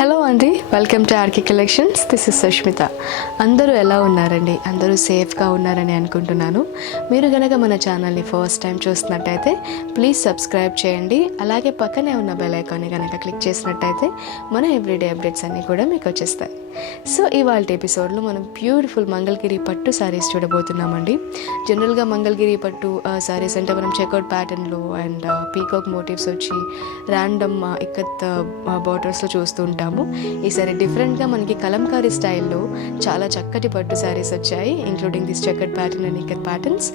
Hello అండి, welcome to RK collections. This is Sushmita. అందరూ ఎలా ఉన్నారండి? అందరూ సేఫ్గా ఉన్నారని అనుకుంటున్నాను. మీరు కనుక మన ఛానల్ని ఫస్ట్ టైం చూస్తున్నట్టయితే ప్లీజ్ సబ్స్క్రైబ్ చేయండి. అలాగే పక్కనే ఉన్న బెల్ ఐకాన్ని కనుక క్లిక్ చేసినట్టయితే మన ఎవ్రీడే అప్డేట్స్ అన్నీ కూడా మీకు వచ్చేస్తాయి. సో ఇవాళ ఎపిసోడ్లో మనం బ్యూటిఫుల్ మంగళగిరి పట్టు శారీస్ చూడబోతున్నామండి. జనరల్గా మంగళగిరి పట్టు శారీస్ అంటే మనం చెక్అవుట్ ప్యాటర్న్లో అండ్ పీకాక్ మోటివ్స్ వచ్చి ర్యాండమ్ ఇక్కత్ బార్డర్స్లో చూస్తూ ఉంటాము. ఈసారి డిఫరెంట్గా మనకి కలంకారీ స్టైల్లో చాలా చక్కటి పట్టు శారీస్ వచ్చాయి, including this checkout pattern and ikat patterns.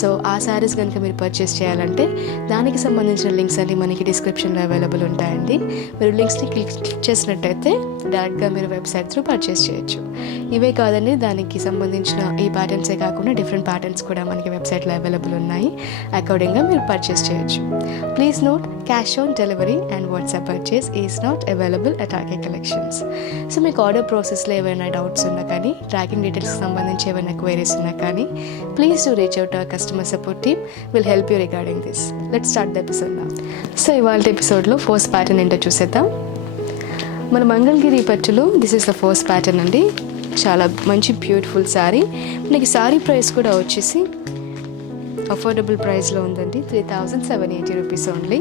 So ఆ శారీస్ కనుక మీరు పర్చేస్ చేయాలంటే దానికి సంబంధించిన లింక్స్ అన్ని మనకి డిస్క్రిప్షన్లో అవైలబుల్ ఉంటాయండి. మీరు లింక్స్ని క్లిక్ చేసినట్టయితే డైరెక్ట్గా మీరు వెబ్సైట్ త్రూ పర్చేస్ చేయొచ్చు. ఇవే కాదండి, దానికి సంబంధించిన ఈ ప్యాటర్న్సే కాకుండా డిఫరెంట్ ప్యాటర్న్స్ కూడా మనకి వెబ్సైట్లో అవైలబుల్ ఉన్నాయి. అకార్డింగ్గా మీరు పర్చేస్ చేయొచ్చు. Please note, cash on delivery and WhatsApp purchase is not available at RK collections. So మీకు ఆర్డర్ ప్రాసెస్లో ఏమైనా డౌట్స్ ఉన్నా కానీ, ట్రాకింగ్ డీటెయిల్స్కి సంబంధించి ఏమైనా క్వైరీస్ ఉన్నా కానీ, please to reach out hour customer support team will help you regarding this. Let's start the episode now. So ఇవాళ ఎపిసోడ్లో ఫస్ట్ ప్యాటర్న్ ఏంటో చూసేద్దాం. మన మంగళగిరి పట్టులో this is the first pattern అండి. చాలా మంచి బ్యూటిఫుల్ శారీ. మనకి శారీ ప్రైస్ కూడా వచ్చేసి అఫోర్డబుల్ ప్రైస్లో ఉందండి. 3780 రూపీస్ ఓన్లీ.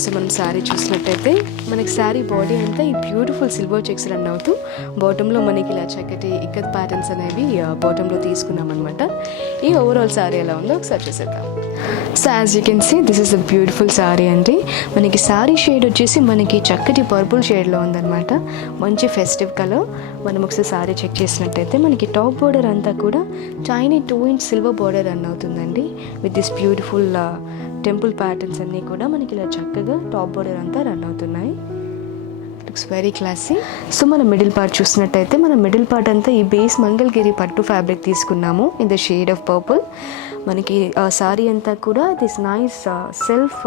సో మనం శారీ చూసినట్టయితే మనకి శారీ బాడీ అంతా ఈ బ్యూటిఫుల్ సిల్వర్ చెక్స్ రన్ అవుతూ బాటంలో మనకి ఇలా చక్కటి ఇక్కత్ ప్యాటర్న్స్ అనేవి బాటంలో తీసుకున్నాం అనమాట. ఈ ఓవరాల్ శారీ ఎలా ఉందో ఒకసారి చూసేద్దాం. So as you can see this is a beautiful sari అండి. మనకి శారీ షేడ్ వచ్చేసి మనకి చక్కటి పర్పుల్ షేడ్లో ఉందన్నమాట. మంచి ఫెస్టివ్ కలర్. మనం ఒకసారి శారీ చెక్ చేసినట్టయితే మనకి టాప్ బోర్డర్ అంతా కూడా tiny 2-inch silver border run అవుతుందండి. With this beautiful temple patterns అన్నీ కూడా మనకి ఇలా చక్కగా టాప్ బోర్డర్ అంతా రన్ అవుతున్నాయి. Looks very classy. సో మన మిడిల్ పార్ట్ చూసినట్టయితే మన మిడిల్ పార్ట్ అంతా ఈ బేస్ మంగళగిరి పట్టు ఫ్యాబ్రిక్ తీసుకున్నాము in the shade of purple. మనకి సారీ అంతా కూడా దిస్ నైస్ సెల్ఫ్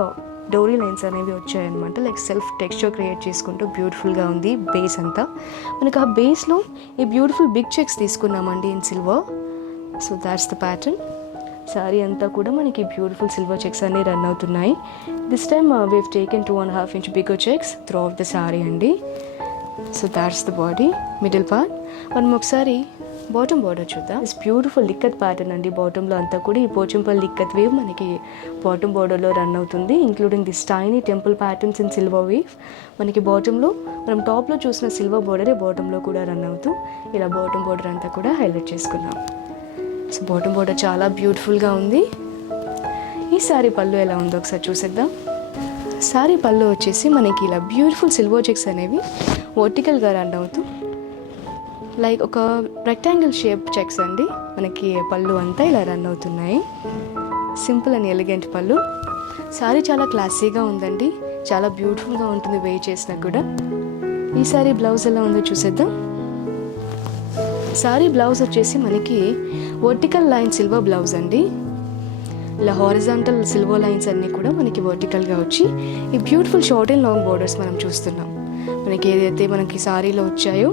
డోరీ లైన్స్ అనేవి వచ్చాయన్నమాట. లైక్ సెల్ఫ్ టెక్స్చర్ క్రియేట్ చేసుకుంటూ బ్యూటిఫుల్గా ఉంది బేస్ అంతా. మనకి ఆ బేస్లో ఈ బ్యూటిఫుల్ బిగ్ చెక్స్ తీసుకున్నామండి in silver. So that's the pattern. Sari అంతా కూడా మనకి బ్యూటిఫుల్ సిల్వర్ చెక్స్ అన్నీ రన్ అవుతున్నాయి. This time we've taken 2.5 inch bigger checks throughout the sari అండి. So that's the body middle part. మనం ఒకసారి బాటమ్ బార్డర్ చూద్దాం. ఇట్స్ బ్యూటిఫుల్ లిక్కత్ ప్యాటర్న్ అండి. బాటంలో అంతా కూడా ఈ పోచంపల్లి లిక్కత్ వేవ్ మనకి బాటమ్ బార్డర్లో రన్ అవుతుంది, including this tiny temple patterns in silver wave. మనకి బాటంలో మనం టాప్లో చూసిన సిల్వర్ బార్డరే బాటంలో కూడా రన్ అవుతూ ఇలా బాటమ్ బార్డర్ అంతా కూడా హైలైట్ చేసుకున్నాం. సో బాటమ్ బార్డర్ చాలా బ్యూటిఫుల్గా ఉంది. ఈ శారీ పళ్ళు ఎలా ఉందో ఒకసారి చూసేద్దాం. శారీ పళ్ళు వచ్చేసి మనకి ఇలా బ్యూటిఫుల్ సిల్వర్ చెక్స్ అనేవి వర్టికల్గా రన్ అవుతూ లైక్ ఒక రెక్టాంగిల్ షేప్ చెక్స్ అండి. మనకి పళ్ళు అంతా ఇలా రన్ అవుతున్నాయి. సింపుల్ అండ్ ఎలిగెంట్ పళ్ళు. శారీ చాలా క్లాసీగా ఉందండి. చాలా బ్యూటిఫుల్గా ఉంటుంది వేర్ చేసినా కూడా. ఈ శారీ బ్లౌజ్ ఎలా ఉందో చూసేద్దాం. శారీ బ్లౌజ్ వచ్చేసి మనకి వర్టికల్ లైన్ సిల్వర్ బ్లౌజ్ అండి. ఇలా హారిజాంటల్ సిల్వర్ లైన్స్ అన్నీ కూడా మనకి వర్టికల్గా వచ్చి ఈ beautiful short and long borders మనం చూస్తున్నాం. మనకి ఏదైతే మనకి శారీలో వచ్చాయో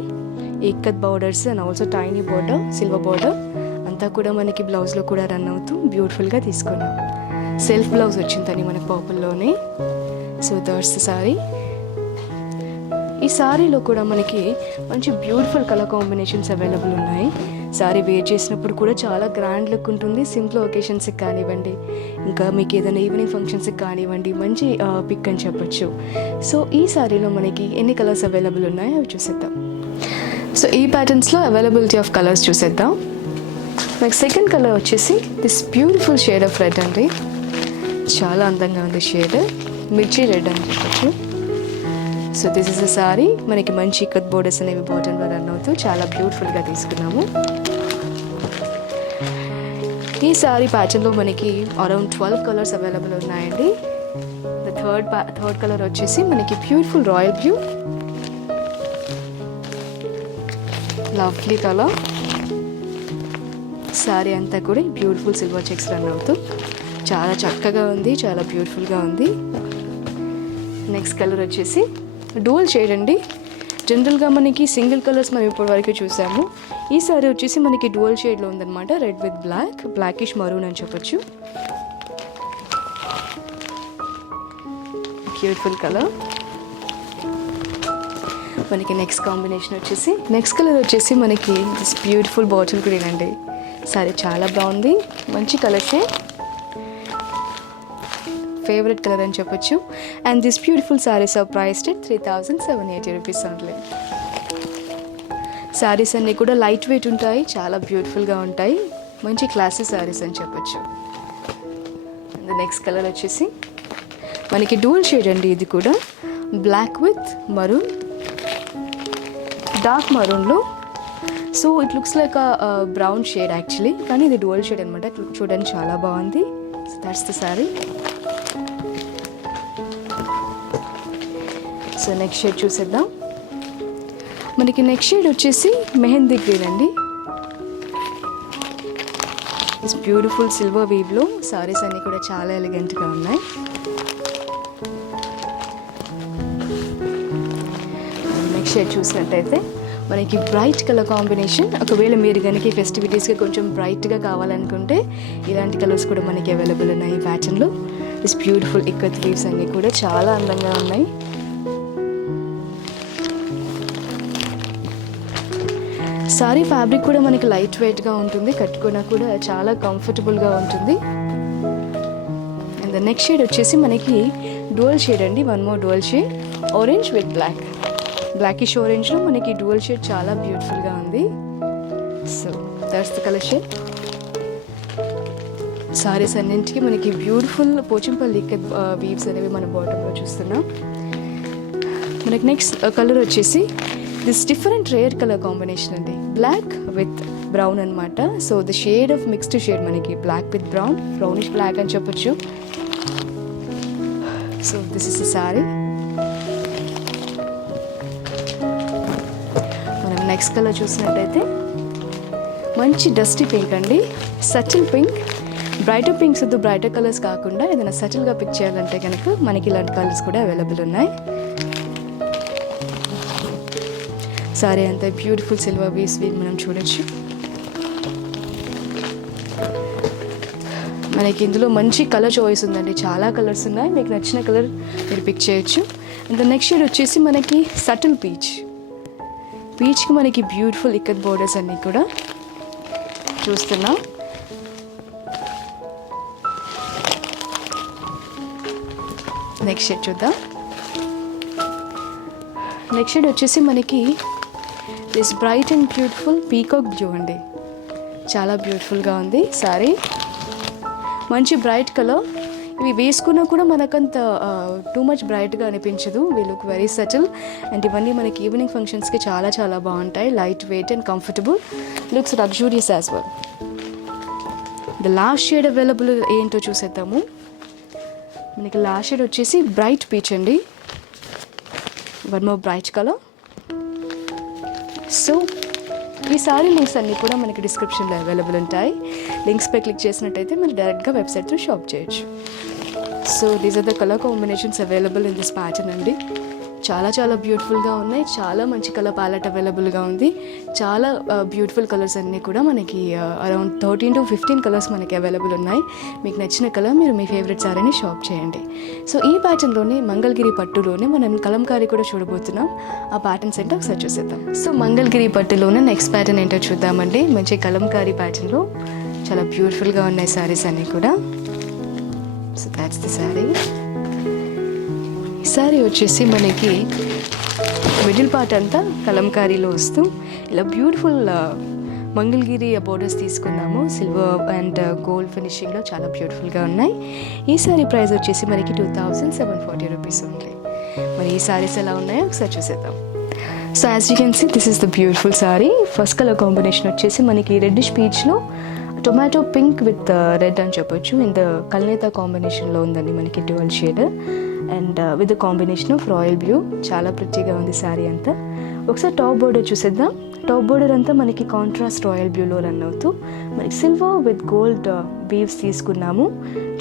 ఈ ikat borders and also tiny border silver border అంతా కూడా మనకి బ్లౌజ్లో కూడా రన్ అవుతూ బ్యూటిఫుల్గా తీసుకున్నాం. సెల్ఫ్ బ్లౌజ్ వచ్చిందని మనకి పర్పుల్లోనే. So that's the sari. ఈ శారీలో కూడా మనకి మంచి బ్యూటిఫుల్ కలర్ కాంబినేషన్స్ అవైలబుల్ ఉన్నాయి. శారీ వేర్ చేసినప్పుడు కూడా చాలా గ్రాండ్ లుక్ ఉంటుంది. సింపుల్ ఒకేషన్స్కి కానివ్వండి, ఇంకా మీకు ఏదైనా ఈవినింగ్ ఫంక్షన్స్కి కానివ్వండి, మంచి పిక్ అని చెప్పొచ్చు. సో ఈ శారీలో మనకి ఎన్ని కలర్స్ అవైలబుల్ ఉన్నాయో అవి చూసేద్దాం. సో ఈ ప్యాటర్న్స్లో అవైలబిలిటీ ఆఫ్ కలర్స్ చూసేద్దాం. నాకు సెకండ్ కలర్ వచ్చేసి this beautiful shade of red అండి. చాలా అందంగా ఉంది షేడ్, మిర్చి రెడ్ అని చెప్పచ్చు. So this is a sorry. మనకి మంచి ఇక్కత్ బోర్డర్స్ అనేవి బాటంలో రన్ అవుతూ చాలా బ్యూటిఫుల్గా తీసుకున్నాము. ఈ సారీ ప్యాటర్న్లో మనకి అరౌండ్ 12 కలర్స్ అవైలబుల్ ఉన్నాయండి. ద థర్డ్ కలర్ వచ్చేసి మనకి beautiful royal blue, lovely colour. Sorry అంతా కూడా బ్యూటిఫుల్ సిల్వర్ చెక్స్ రన్ అవుతూ చాలా చక్కగా ఉంది, చాలా బ్యూటిఫుల్గా ఉంది. నెక్స్ట్ కలర్ వచ్చేసి డూయల్ షేడ్ అండి. జనరల్గా మనకి సింగిల్ కలర్స్ మనం ఇప్పటి వరకు చూసాము. ఈ సారీ వచ్చేసి మనకి డూయల్ షేడ్లో ఉందన్నమాట. Red with black, blackish maroon అని చెప్పొచ్చు. Beautiful colour. మనకి నెక్స్ట్ కాంబినేషన్ వచ్చేసి నెక్స్ట్ కలర్ వచ్చేసి మనకి దిస్ బ్యూటిఫుల్ బాటిల్ గ్రీన్ అండి. సారీ చాలా బాగుంది, మంచి కలర్ షేడ్, ఫేవరెట్ కలర్ అని చెప్పొచ్చు. And this beautiful sarees are priced at 3,780 rupees only. Sarees అన్నీ కూడా లైట్ వెయిట్ ఉంటాయి, చాలా బ్యూటిఫుల్గా ఉంటాయి, మంచి క్లాసీ శారీస్ అని చెప్పొచ్చు. నెక్స్ట్ కలర్ వచ్చేసి మనకి డూల్ షేడ్ అండి. ఇది కూడా బ్లాక్ విత్ మరూన్, డార్క్ మరూన్లో. So it looks like brown shade actually, కానీ ఇది డూల్ షేడ్ అనమాట. చూడడానికి చాలా బాగుంది. So that's the sari. So next shade చూసేద్దాం. మనకి నెక్స్ట్ షేడ్ వచ్చేసి మెహందీ గ్రీన్ అండి. ఇట్స్ బ్యూటిఫుల్ సిల్వర్ వీవ్లో సారీస్ అన్నీ కూడా చాలా ఎలిగెంట్గా ఉన్నాయి. నెక్స్ట్ షేడ్ చూసినట్టయితే మనకి బ్రైట్ కలర్ కాంబినేషన్. ఒకవేళ మీరు కనుక ఫెస్టివిటీస్కి కొంచెం బ్రైట్గా కావాలనుకుంటే ఇలాంటి కలర్స్ కూడా మనకి అవైలబుల్ ఉన్నాయి ఈ ప్యాటర్న్లో. ఇట్స్ బ్యూటిఫుల్ ఇక్కత్ వీవ్స్ అన్నీ కూడా చాలా అందంగా ఉన్నాయి. సారీ ఫ్యాబ్రిక్ కూడా మనకి లైట్ వెయిట్గా ఉంటుంది, కట్టుకున్నా కూడా చాలా కంఫర్టబుల్గా ఉంటుంది. అండ్ నెక్స్ట్ షేడ్ వచ్చేసి మనకి డ్యువల్ షేడ్ అండి. One more dual shade, orange with black. Blackish ఆరెంజ్లో మనకి డ్యువల్ షేడ్ చాలా బ్యూటిఫుల్గా ఉంది. So that's the colour shade. Saris అన్నింటికి మనకి బ్యూటిఫుల్ పోచంపల్లి వీవ్స్ అనేవి మన బాటంలో చూస్తున్నాం. మనకి నెక్స్ట్ కలర్ వచ్చేసి this different rare colour combination అండి. బ్లాక్ విత్ బ్రౌన్ అనమాట. So the shade of mixed shade మనకి black with brown, brownish black అని చెప్పొచ్చు. So this is the sari. మనం నెక్స్ట్ కలర్ చూసినట్టయితే మంచి డస్టీ పింక్ అండి. Subtle pink. బ్రైటర్ పింక్స్ వద్దు, బ్రైటర్ కలర్స్ కాకుండా ఏదైనా సటిల్గా పిక్ చేయాలంటే కనుక మనకి ఇలాంటి కలర్స్ కూడా అవైలబుల్ ఉన్నాయి. సారీ అంతా బ్యూటిఫుల్ సిల్వర్ వీవ్స్ మనం చూడొచ్చు. మనకి ఇందులో మంచి కలర్ చాయిస్ ఉందండి, చాలా కలర్స్ ఉన్నాయి. మీకు నచ్చిన కలర్ మీరు పిక్ చేయొచ్చు. అండ్ నెక్స్ట్ షేడ్ వచ్చేసి మనకి సటిల్ పీచ్. పీచ్కి మనకి బ్యూటిఫుల్ ఇక్కత్ బోర్డర్స్ అన్నీ కూడా చూస్తున్నాం. నెక్స్ట్ షేడ్ చూద్దాం. నెక్స్ట్ షేడ్ వచ్చేసి మనకి this bright and beautiful peacock blue అండి. చాలా బ్యూటిఫుల్గా ఉంది సారీ, మంచి బ్రైట్ కలర్. ఇవి వేసుకున్నా కూడా మనకంత టూ మచ్ బ్రైట్గా అనిపించదు. We look very subtle. And ఇవన్నీ మనకి ఈవినింగ్ ఫంక్షన్స్కి చాలా చాలా బాగుంటాయి. Light weight and comfortable, looks luxurious as well. The last shade available ఏంటో చూసేద్దాము. మనకి లాస్ట్ షేడ్ వచ్చేసి బ్రైట్ పీచ్ అండి. One more bright colour. So ఈ సారీ లింక్స్ అన్నీ కూడా మనకి డిస్క్రిప్షన్లో అవైలబుల్ ఉంటాయి. లింక్స్పై క్లిక్ చేసినట్టయితే మీరు డైరెక్ట్గా వెబ్సైట్ త్రూ షాప్ చేయొచ్చు. So these are the colour combinations available in this pattern అండి. చాలా చాలా బ్యూటిఫుల్గా ఉన్నాయి. చాలా మంచి కలర్ ప్యాలెట్ అవైలబుల్గా ఉంది. చాలా బ్యూటిఫుల్ కలర్స్ అన్నీ కూడా మనకి అరౌండ్ 13 to 15 కలర్స్ మనకి అవైలబుల్ ఉన్నాయి. మీకు నచ్చిన కలర్ మీరు మీ ఫేవరెట్ సారీని షాప్ చేయండి. సో ఈ ప్యాటర్న్లోనే మంగళగిరి పట్టులోనే మనం కలంకారీ కూడా చూడబోతున్నాం. ఆ ప్యాటర్న్స్ ఏంటో ఒకసారి చూసేద్దాం. సో మంగళగిరి పట్టులోనే నెక్స్ట్ ప్యాటర్న్ ఏంటో చూద్దామండి. మంచి కలంకారీ ప్యాటర్న్లో చాలా బ్యూటిఫుల్గా ఉన్నాయి సారీస్ అన్నీ కూడా. So that's the sorry. ఈ సారీ వచ్చేసి మనకి మిడిల్ పార్ట్ అంతా కలంకారీలో వస్తూ ఇలా బ్యూటిఫుల్ మంగళగిరి బోర్డర్స్ తీసుకున్నాము. సిల్వర్ అండ్ గోల్డ్ ఫినిషింగ్లో చాలా బ్యూటిఫుల్గా ఉన్నాయి. ఈ సారీ ప్రైస్ వచ్చేసి మనకి 2,740 రూపీస్ ఓన్లీ. మరి ఈ సారీస్ ఎలా ఉన్నాయో ఒకసారి చూసేద్దాం. So as you can see this is the beautiful sari. First colour combination వచ్చేసి మనకి రెడ్డిష్ పీచ్లో టొమాటో పింక్ విత్ రెడ్ అని చెప్పొచ్చు. ఇన్ ద కల్నేత కాంబినేషన్లో ఉందండి మనకి dual shade. And with the combination of royal blue. చాలా ప్రిటీగా ఉంది శారీ అంతా. ఒకసారి టాప్ బోర్డర్ చూసేద్దాం. టాప్ బోర్డర్ అంతా మనకి కాంట్రాస్ట్ రాయల్ బ్లూలో రన్ అవుతూ మనకి సిల్వర్ విత్ గోల్డ్ వీవ్స్ తీసుకున్నాము.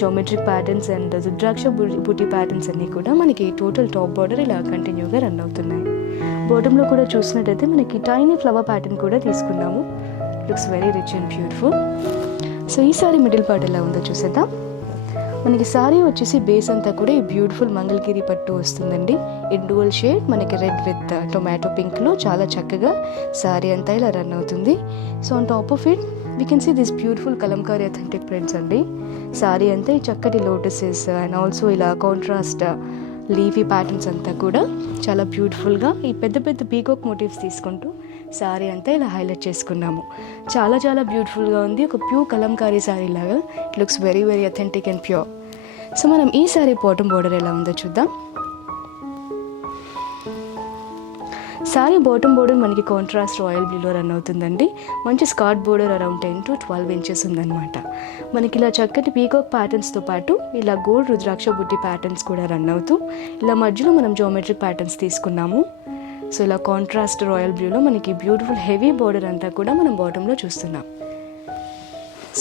Geometric patterns and rudraksha booty patterns అన్నీ కూడా మనకి టోటల్ టాప్ బోర్డర్ ఇలా కంటిన్యూగా రన్ అవుతున్నాయి. బాటంలో కూడా చూసినట్టయితే మనకి టైనీ ఫ్లవర్ ప్యాటర్న్ కూడా తీసుకున్నాము. Looks very rich and beautiful. So ఈ సారీ మిడిల్ పార్ట్ ఎలా ఉందో చూసేద్దాం. మనకి సారీ వచ్చేసి బేస్ అంతా కూడా ఈ బ్యూటిఫుల్ మంగళగిరి పట్టు వస్తుందండి. ఈ డ్యూయల్ షేడ్ మనకి రెడ్ విత్ టొమాటో పింక్లో చాలా చక్కగా సారీ అంతా ఇలా రన్ అవుతుంది. So on top of it we can see this beautiful Kalamkari authentic prints అండి. సారీ అంతా ఈ చక్కటి లోటసెస్ అండ్ ఆల్సో ఇలా కాంట్రాస్ట్ లీఫీ ప్యాటర్న్స్ అంతా కూడా చాలా బ్యూటిఫుల్గా ఈ పెద్ద పెద్ద పీకాక్ మోటివ్స్ తీసుకుంటూ సారీ అంతా ఇలా హైలైట్ చేసుకున్నాము. చాలా చాలా బ్యూటిఫుల్గా ఉంది. ఒక ప్యూర్ కలంకారీ సారీ లాగా it looks very very authentic and pure. So మనం ఈ సారీ బాటమ్ బోర్డర్ ఎలా ఉందో చూద్దాం. సారీ బాటమ్ బోర్డర్ మనకి కాంట్రాస్ట్ రాయల్ బ్లూలో రన్ అవుతుందండి. మంచి smart border around 10 to 12 inches ఉందన్నమాట. మనకి ఇలా చక్కటి పీకాక్ ప్యాటర్న్స్తో పాటు ఇలా గోల్డ్ రుద్రాక్ష బుట్టి ప్యాటర్న్స్ కూడా రన్ అవుతూ ఇలా మధ్యలో మనం జోమెట్రిక్ ప్యాటర్న్స్ తీసుకున్నాము. సో ఇలా కాంట్రాస్ట్ రాయల్ బ్లూలో మనకి బ్యూటిఫుల్ హెవీ బోర్డర్ అంతా కూడా మనం బాటంలో చూస్తున్నాం.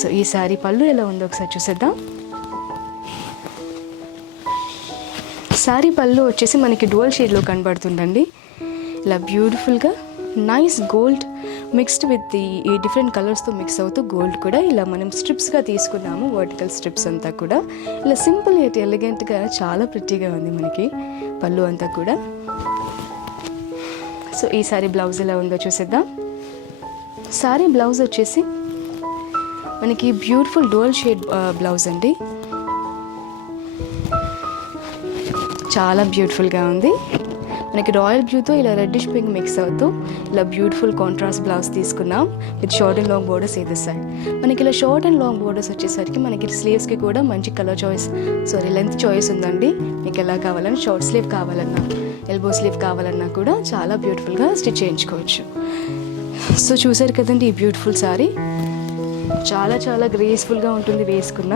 సో ఈ సారీ పళ్ళు ఎలా ఉందో ఒకసారి చూసేద్దాం. సారీ పళ్ళు వచ్చేసి మనకి డ్యూయల్ షేడ్లో కనబడుతుందండి. ఇలా బ్యూటిఫుల్గా నైస్ గోల్డ్ మిక్స్డ్ విత్ ఈ డిఫరెంట్ కలర్స్తో మిక్స్ అవుతూ గోల్డ్ కూడా ఇలా మనం స్ట్రిప్స్గా తీసుకున్నాము. వర్టికల్ స్ట్రిప్స్ అంతా కూడా ఇలా సింపుల్ ఎట్ ఎలిగెంట్గా చాలా ప్రిట్టీగా ఉంది మనకి పళ్ళు అంతా కూడా. సో ఈ సారీ బ్లౌజ్ ఎలా ఉందో చూసేద్దాం. సారీ బ్లౌజ్ వచ్చేసి మనకి బ్యూటిఫుల్ డ్యూయల్ షేడ్ బ్లౌజ్ అండి. చాలా బ్యూటిఫుల్గా ఉంది. మనకి రాయల్ బ్లూతో ఇలా రెడ్డిష్ పింక్ మిక్స్ అవుతూ ఇలా బ్యూటిఫుల్ కాంట్రాస్ట్ బ్లౌజ్ తీసుకున్నాం with short and long borders ఏదో సైడ్. మనకి ఇలా షార్ట్ అండ్ లాంగ్ బోర్డర్స్ వచ్చేసరికి మనకి స్లీవ్స్కి కూడా మంచి కలర్ చాయిస్ లెంత్ చాయిస్ ఉందండి. మీకు ఎలా కావాలన్నా షార్ట్ స్లీవ్ కావాలన్నా ఎల్బో స్లీవ్ కావాలన్నా కూడా చాలా బ్యూటిఫుల్గా స్టిచ్ చేయించుకోవచ్చు. సో చూసారు కదండి ఈ బ్యూటిఫుల్ సారీ చాలా చాలా గ్రేస్ఫుల్గా ఉంటుంది వేసుకున్న.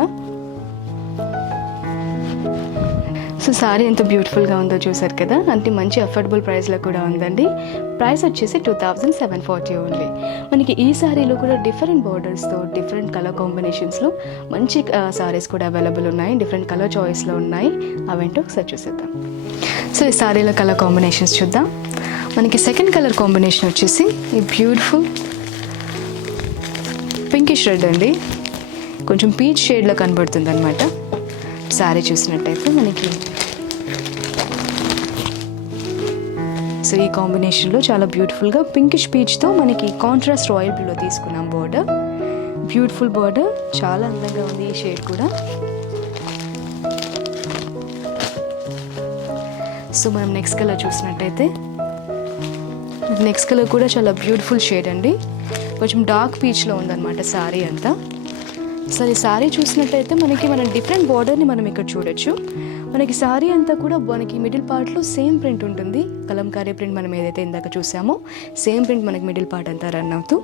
సో సారీ ఎంత బ్యూటిఫుల్గా ఉందో చూసారు కదా. అంటే మంచి అఫోర్డబుల్ ప్రైస్లో కూడా ఉందండి. ప్రైస్ వచ్చేసి 2740 ఓన్లీ. మనకి ఈ సారీలో కూడా డిఫరెంట్ బోర్డర్స్తో డిఫరెంట్ కలర్ కాంబినేషన్స్లో మంచి సారీస్ కూడా అవైలబుల్ ఉన్నాయి. డిఫరెంట్ కలర్ చాయిస్లో ఉన్నాయి. అవేంటో ఒకసారి చూసేద్దాం. సో ఈ సారీలో కలర్ కాంబినేషన్స్ చూద్దాం. మనకి సెకండ్ కలర్ కాంబినేషన్ వచ్చేసి ఈ బ్యూటిఫుల్ పింకిష్ రెడ్ అండి. కొంచెం పీచ్ షేడ్లో కనబడుతుంది అనమాట. సారీ చూసినట్టయితే మనకి సో ఈ కాంబినేషన్లో చాలా బ్యూటిఫుల్గా పింకిష్ పీచ్తో మనకి కాంట్రాస్ట్ రాయల్ బ్లూలో తీసుకున్నాం బోర్డర్. బ్యూటిఫుల్ బోర్డర్ చాలా అందంగా ఉంది ఈ షేడ్ కూడా. సో మనం నెక్స్ట్ కలర్ చూసినట్టయితే నెక్స్ట్ కలర్ కూడా చాలా బ్యూటిఫుల్ షేడ్ అండి. కొంచెం డార్క్ పీచ్లో ఉందన్నమాట సారీ అంతా. సరే సారీ చూసినట్టయితే మన డిఫరెంట్ బార్డర్ని మనం ఇక్కడ చూడొచ్చు. మనకి సారీ అంతా కూడా మనకి మిడిల్ పార్ట్లో సేమ్ ప్రింట్ ఉంటుంది. కలంకారీ ప్రింట్ మనం ఏదైతే ఇందాక చూసామో సేమ్ ప్రింట్ మనకి మిడిల్ పార్ట్ అంతా రన్ అవుతూ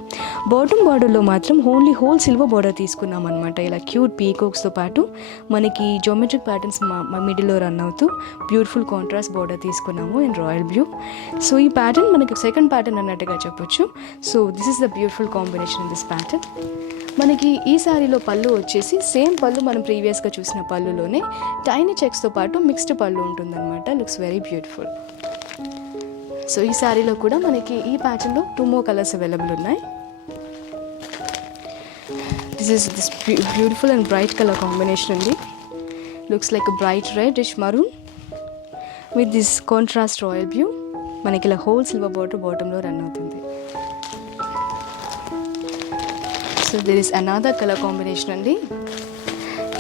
బాటమ్ బార్డర్లో మాత్రం ఓన్లీ హోల్ సిల్వర్ బార్డర్ తీసుకున్నాం అనమాట. ఇలా క్యూట్ పీకోక్స్తో పాటు మనకి జోమెట్రిక్ ప్యాటర్న్స్ మిడిల్లో రన్ అవుతూ బ్యూటిఫుల్ కాంట్రాస్ట్ బార్డర్ తీసుకున్నాము ఇన్ రాయల్ బ్లూ. సో ఈ ప్యాటర్న్ మనకి సెకండ్ ప్యాటర్న్ అన్నట్టుగా చెప్పొచ్చు. So this is the beautiful combination in this pattern. మనకి ఈ సారీలో పళ్ళు వచ్చేసి సేమ్ పళ్ళు మనం ప్రీవియస్గా చూసిన పళ్ళులోనే టైనీ చెక్స్తో పాటు మిక్స్డ్ పళ్ళు ఉంటుందన్నమాట. Looks very beautiful. సో ఈ సారీలో కూడా మనకి ఈ ప్యాటర్న్లో 2 more కలర్స్ అవైలబుల్ ఉన్నాయి. This beautiful and bright colour combination అండి. Looks like bright red maroon with this contrast royal blue. మనకి ఇలా హోల్ సిల్వర్ బార్డర్ బాటంలో రన్ అవుతుంది. So there is another color combination అండి.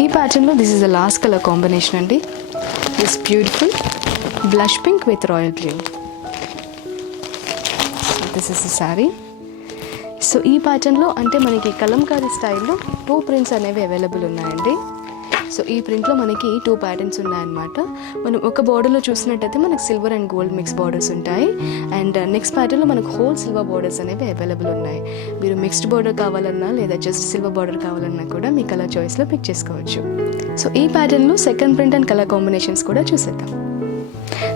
ఈ ప్యాటర్న్లో this is the last colour combination అండి. This beautiful blush pink with royal blue. This is the sari. So ఈ ప్యాటర్న్లో అంటే మనకి కలంకారీ స్టైల్లో 2 ప్రింట్స్ అనేవి అవైలబుల్ ఉన్నాయండి. సో ఈ ప్రింట్లో మనకి 2 ప్యాటర్న్స్ ఉన్నాయన్నమాట. మనం ఒక బార్డర్లో చూసినట్టయితే మనకి silver and gold mix borders ఉంటాయి. అండ్ నెక్స్ట్ ప్యాటర్న్లో మనకు హోల్ సిల్వర్ బార్డర్స్ అనేవి అవైలబుల్ ఉన్నాయి. మీరు మిక్స్డ్ బార్డర్ కావాలన్నా లేదా జస్ట్ సిల్వర్ బార్డర్ కావాలన్నా కూడా మీ కలర్ చాయిస్లో పిక్ చేసుకోవచ్చు. సో ఈ ప్యాటర్న్లో second print and colour combinations కూడా చూసేద్దాం.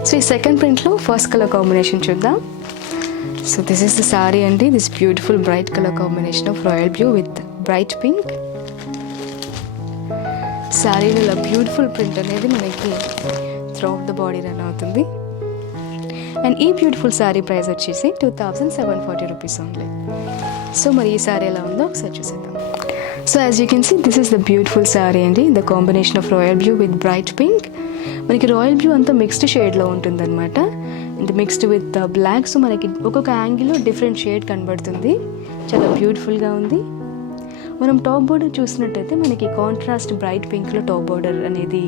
సో ఈ సెకండ్ ప్రింట్లో ఫస్ట్ కలర్ కాంబినేషన్ చూద్దాం. So this is the sari అండి. This beautiful bright colour combination of royal blue with bright pink. శారీలో ఇలా బ్యూటిఫుల్ ప్రింట్ అనేది మనకి త్రూఅవుట్ ద బాడీ రన్ అవుతుంది. అండ్ ఈ బ్యూటిఫుల్ శారీ ప్రైస్ వచ్చేసి 2740 రూపీస్ ఓన్లీ. సో మరి ఈ శారీ ఎలా ఉందో ఒకసారి చూసేద్దాం. So as you can see this is the beautiful sari అండి, the combination of royal blue with bright pink. మనకి రాయల్ బ్లూ అంతా మిక్స్డ్ షేడ్లో ఉంటుందన్నమాట, and mixed with black. So మనకి ఒక్కొక్క యాంగిల్లో డిఫరెంట్ షేడ్ కనబడుతుంది, చాలా బ్యూటిఫుల్గా ఉంది. మనం టాప్ బోర్డర్ చూసినట్టయితే మనకి కాంట్రాస్ట్ బ్రైట్ పింక్లో టాప్ బోర్డర్ అనేది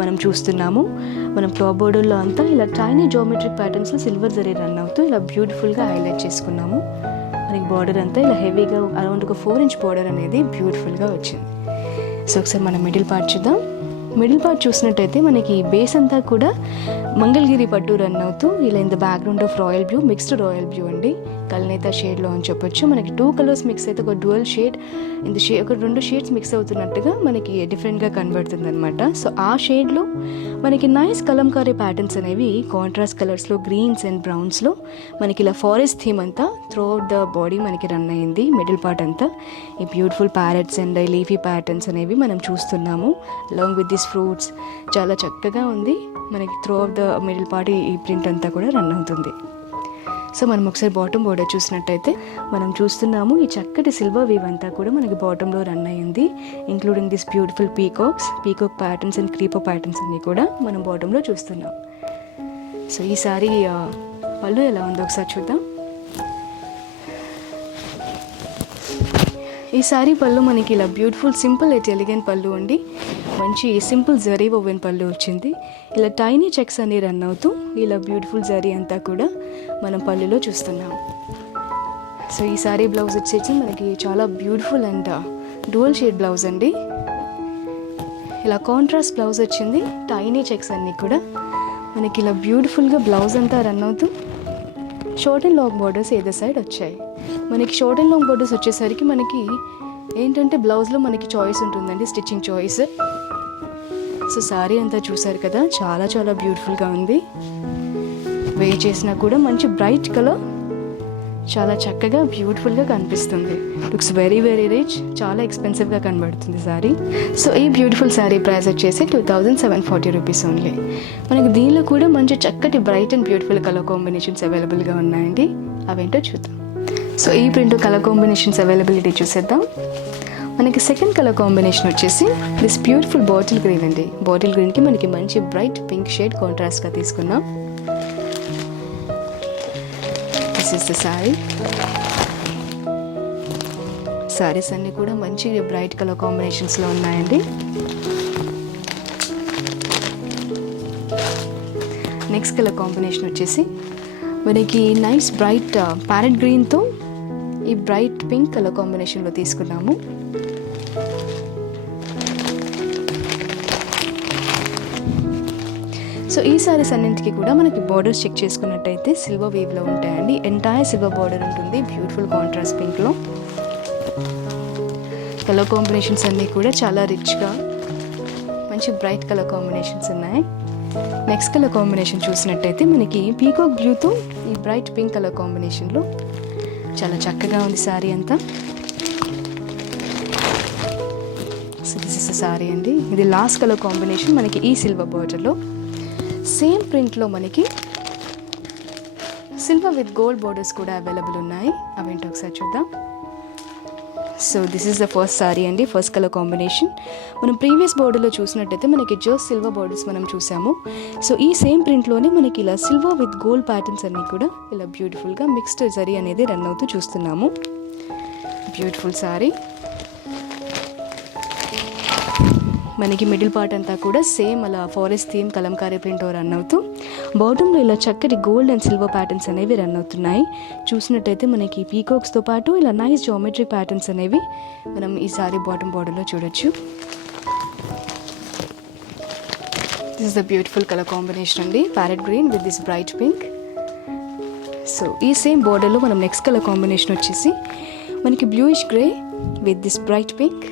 మనం చూస్తున్నాము. మనం టాప్ బోర్డర్లో అంతా ఇలా టైనీ జోమెట్రిక్ ప్యాటర్న్స్లో సిల్వర్ జరీ రన్ అవుతూ ఇలా బ్యూటిఫుల్గా హైలైట్ చేసుకున్నాము. మనకి బార్డర్ అంతా ఇలా హెవీగా అరౌండ్ ఒక 4 ఇంచ్ బార్డర్ అనేది బ్యూటిఫుల్గా వచ్చింది. సో ఒకసారి మనం మిడిల్ పార్ట్ చూద్దాం. మిడిల్ పార్ట్ చూసినట్టయితే మనకి బేస్ అంతా కూడా మంగళగిరి పట్టు రన్ అవుతూ ఇలా in the background of royal blue, mixed royal blue అండి, కల్నేత షేడ్లో అని చెప్పొచ్చు. మనకి 2 కలర్స్ మిక్స్ అయితే ఒక డ్యువల్ షేడ్ ఒక 2 షేడ్స్ మిక్స్ అవుతున్నట్టుగా మనకి డిఫరెంట్గా కనబడుతుంది అనమాట. సో ఆ షేడ్లో మనకి నైస్ కలంకారీ ప్యాటర్న్స్ అనేవి కాంట్రాస్ట్ కలర్స్లో గ్రీన్స్ అండ్ బ్రౌన్స్లో మనకి ఇలా ఫారెస్ట్ థీమ్ అంతా త్రూ అవుట్ ద బాడీ మనకి రన్ అయ్యింది. మిడిల్ పార్ట్ అంతా ఈ beautiful parrots and leafy patterns అనేవి మనం చూస్తున్నాము అలాంగ్ విత్ దిస్ ఫ్రూట్స్. చాలా చక్కగా ఉంది. మనకి through out the middle part ఈ ప్రింట్ అంతా కూడా రన్ అవుతుంది. సో మనం ఒకసారి బాటమ్ బోర్డర్ చూసినట్టయితే మనం చూస్తున్నాము ఈ చక్కటి సిల్వర్ వీవ్ అంతా కూడా మనకి బాటంలో రన్ అయ్యింది, including this beautiful peacock patterns and creeper patterns అన్ని కూడా మనం బాటంలో చూస్తున్నాం. సో ఈ సారీ పళ్ళు ఎలా ఉందో ఒకసారి చూద్దాం. ఈ సారీ పళ్ళు మనకి ఇలా బ్యూటిఫుల్ సింపుల్ ఎట్ ఎలిగెంట్ పళ్ళు అండి, మంచి సింపుల్ జరీ ఓవెన్ పళ్ళు వచ్చింది. ఇలా టైనీ చెక్స్ అన్ని రన్ అవుతూ ఇలా బ్యూటిఫుల్ జరీ అంతా కూడా మనం పళ్ళులో చూస్తున్నాం. సో ఈ సారీ బ్లౌజ్ వచ్చేసి మనకి చాలా beautiful and dual shade blouse అండి. ఇలా కాంట్రాస్ట్ బ్లౌజ్ వచ్చింది, టైనీ చెక్స్ అన్నీ కూడా మనకి ఇలా బ్యూటిఫుల్గా బ్లౌజ్ అంతా రన్ అవుతూ షార్ట్ అండ్ లాంగ్ బార్డర్స్ ఏదో సైడ్ వచ్చాయి. మనకి షార్ట్ అండ్ లాంగ్ బార్డర్స్ వచ్చేసరికి మనకి ఏంటంటే బ్లౌజ్లో మనకి చాయిస్ ఉంటుందండి, స్టిచ్చింగ్ చాయిస్. సో సారీ అంతా చూసారు కదా, చాలా చాలా బ్యూటిఫుల్గా ఉంది. వేర్ చేసినా కూడా మంచి బ్రైట్ కలర్, చాలా చక్కగా బ్యూటిఫుల్గా కనిపిస్తుంది. లుక్స్ వెరీ వెరీ రిచ్, చాలా ఎక్స్పెన్సివ్గా కనబడుతుంది సారీ. సో ఈ బ్యూటిఫుల్ సారీ ప్రైస్ వచ్చేసి 2740 రూపీస్ ఓన్లీ. మనకి దీనిలో కూడా మంచి చక్కటి bright and beautiful colour combinations అవైలబుల్గా ఉన్నాయండి, అవేంటో చూద్దాం. సో ఈ ప్రింట్ కలర్ కాంబినేషన్స్ అవైలబిలిటీ చూసేద్దాం. మనకి సెకండ్ కలర్ కాంబినేషన్ వచ్చేసి దిస్ బ్యూటిఫుల్ బాటిల్ గ్రీన్ అండి. బాటిల్ గ్రీన్కి మనకి మంచి బ్రైట్ పింక్ షేడ్ కాంట్రాస్ట్గా తీసుకున్నాం. This is the sorry. Saris అన్నీ కూడా మంచి బ్రైట్ కలర్ కాంబినేషన్స్లో ఉన్నాయండి. నెక్స్ట్ కలర్ కాంబినేషన్ వచ్చేసి మనకి నైస్ బ్రైట్ ప్యారెట్ గ్రీన్తో ఈ బ్రైట్ పింక్ కలర్ కాంబినేషన్లో తీసుకున్నాము. సో ఈ సారీస్ అన్నింటికి కూడా మనకి బార్డర్స్ చెక్ చేసుకున్నట్టయితే సిల్వర్ వేవ్లో ఉంటాయండి. ఎంటైర్ సిల్వర్ బార్డర్ ఉంటుంది బ్యూటిఫుల్ కాంట్రాస్ట్ పింక్లో. కలర్ కాంబినేషన్స్ అన్నీ కూడా చాలా రిచ్గా మంచి బ్రైట్ కలర్ కాంబినేషన్స్ ఉన్నాయి. నెక్స్ట్ కలర్ కాంబినేషన్ చూసినట్టయితే మనకి పీకాక్ బ్లూతో ఈ బ్రైట్ పింక్ కలర్ కాంబినేషన్లో చాలా చక్కగా ఉంది సారీ అంతా. సో దిస్ ఇస్ సారీ అండి. ఇది లాస్ట్ కలర్ కాంబినేషన్ మనకి ఈ సిల్వర్ బార్డర్లో. సేమ్ ప్రింట్లో మనకి సిల్వర్ విత్ గోల్డ్ బార్డర్స్ కూడా అవైలబుల్ ఉన్నాయి, అవేంటో ఒకసారి చూద్దాం. So this is the first sorry అండి, ఫస్ట్ కలర్ కాంబినేషన్. మనం ప్రీవియస్ బార్డర్లో చూసినట్టయితే మనకి జస్ట్ సిల్వర్ బార్డర్స్ మనం చూసాము. సో ఈ సేమ్ ప్రింట్లోనే మనకి ఇలా సిల్వర్ విత్ గోల్డ్ ప్యాటర్న్స్ అన్నీ కూడా ఇలా బ్యూటిఫుల్గా మిక్స్డ్ జరీ అనేది రన్ అవుతూ చూస్తున్నాము. Beautiful sorry. మనకి మిడిల్ పార్ట్ అంతా కూడా సేమ్ అలా forest theme Kalamkari print run అవుతూ బాటంలో ఇలా చక్కటి గోల్డ్ అండ్ సిల్వర్ ప్యాటర్న్స్ అనేవి రన్ అవుతున్నాయి. చూసినట్టయితే మనకి పీకాక్స్తో పాటు ఇలా నైస్ జామెట్రిక్ ప్యాటర్న్స్ అనేవి మనం ఈ సారీ బాటమ్ బార్డర్లో చూడొచ్చు. This is the beautiful colour combination అండి, parrot green with this bright pink. So ఈ సేమ్ బార్డర్లో మనం నెక్స్ట్ కలర్ కాంబినేషన్ వచ్చేసి మనకి bluish grey with this bright pink.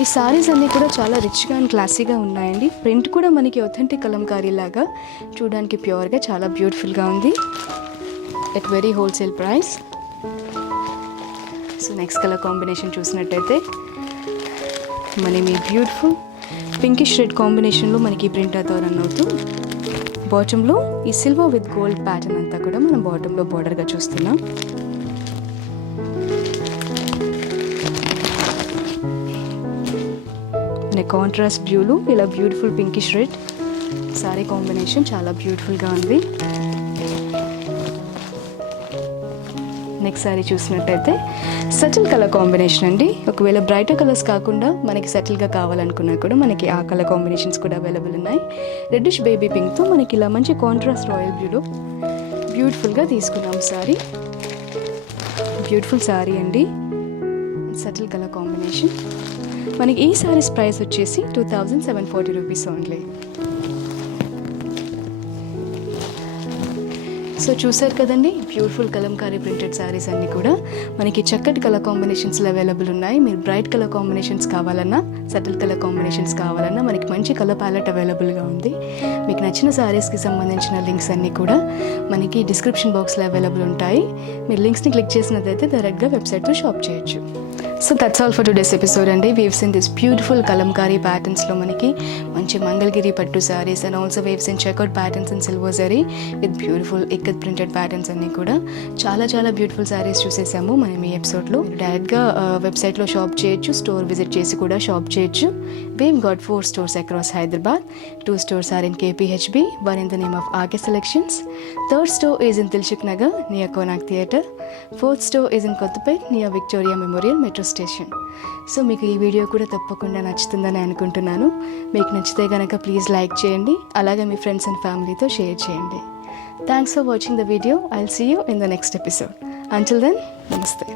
ఈ సారీస్ అన్నీ కూడా చాలా రిచ్గా అండ్ క్లాసీగా ఉన్నాయండి. ప్రింట్ కూడా మనకి ఒథెంటిక్ కలంకారీ లాగా చూడడానికి ప్యూర్గా చాలా బ్యూటిఫుల్గా ఉంది at very wholesale price. So next colour combination చూసినట్టయితే మనం ఈ బ్యూటిఫుల్ పింకిష్ రెడ్ కాంబినేషన్లో మనకి ప్రింట్ అయితే రన్ అవుతూ బాటంలో ఈ సిల్వర్ విత్ గోల్డ్ ప్యాటర్న్ అంతా కూడా మనం బాటంలో బార్డర్గా చూస్తున్నాం. అండ్ కాంట్రాస్ట్ బ్లూలు ఇలా beautiful pinkish red sorry combination చాలా బ్యూటిఫుల్గా ఉంది. నెక్స్ట్ సారీ చూసినట్టయితే సటిల్ కలర్ కాంబినేషన్ అండి. ఒకవేళ బ్రైటర్ కలర్స్ కాకుండా మనకి సటిల్గా కావాలనుకున్నా కూడా మనకి ఆ కలర్ కాంబినేషన్స్ కూడా అవైలబుల్ ఉన్నాయి. రెడ్డిష్ బేబీ పింక్తో మనకి ఇలా మంచి కాంట్రాస్ట్ రాయల్ బ్లూలో బ్యూటిఫుల్గా తీసుకున్నాం సారీ. బ్యూటిఫుల్ సారీ అండి, సటిల్ కలర్ కాంబినేషన్. మనకి ఈ సారీస్ ప్రైస్ వచ్చేసి 2740 రూపీస్ ఓన్లీ. సో చూసారు కదండి, బ్యూటిఫుల్ కలంకారీ ప్రింటెడ్ శారీస్ అన్నీ కూడా మనకి చక్కటి కలర్ కాంబినేషన్స్లో అవైలబుల్ ఉన్నాయి. మీరు బ్రైట్ కలర్ కాంబినేషన్స్ కావాలన్నా, సటిల్ కలర్ కాంబినేషన్స్ కావాలన్నా మనకి మంచి కలర్ ప్యాలెట్ అవైలబుల్గా ఉంది. మీకు నచ్చిన శారీస్కి సంబంధించిన లింక్స్ అన్నీ కూడా మనకి డిస్క్రిప్షన్ బాక్స్లో అవైలబుల్ ఉంటాయి. మీరు లింక్స్ని క్లిక్ చేసినట్లయితే డైరెక్ట్గా వెబ్సైట్లో షాప్ చేయొచ్చు. So that's all for today's episode అండి. We've seen this beautiful Kalamkari ప్యాటర్న్స్లో మనకి మంచి మంగళగిరి పట్టు saris and also we've seen check out patterns and silver zari with beautiful ikat printed patterns అన్నీ కూడా చాలా బ్యూటిఫుల్ శారీస్ చూసేసాము మనం ఈ ఎపిసోడ్లో. డైరెక్ట్గా వెబ్సైట్లో షాప్ చేయొచ్చు, స్టోర్ విజిట్ చేసి కూడా షాప్ చేయొచ్చు. We've got 4 stores across Hyderabad. 2 stores are in KPHB, 1 in the name of RK Selections. 3rd store is in Dilshuk Nagar near Konak Theatre. 4th store is in Kottapet near Victoria Memorial Metro Station. So మీకు ఈ video కూడా తప్పకుండా నచ్చుతుందని అనుకుంటున్నాను. మీకు నచ్చితే కనుక please like చేయండి, అలాగే మీ ఫ్రెండ్స్ అండ్ ఫ్యామిలీతో షేర్ చేయండి. Thanks for watching the video. I'll see you in the next episode. Until then, నమస్తే.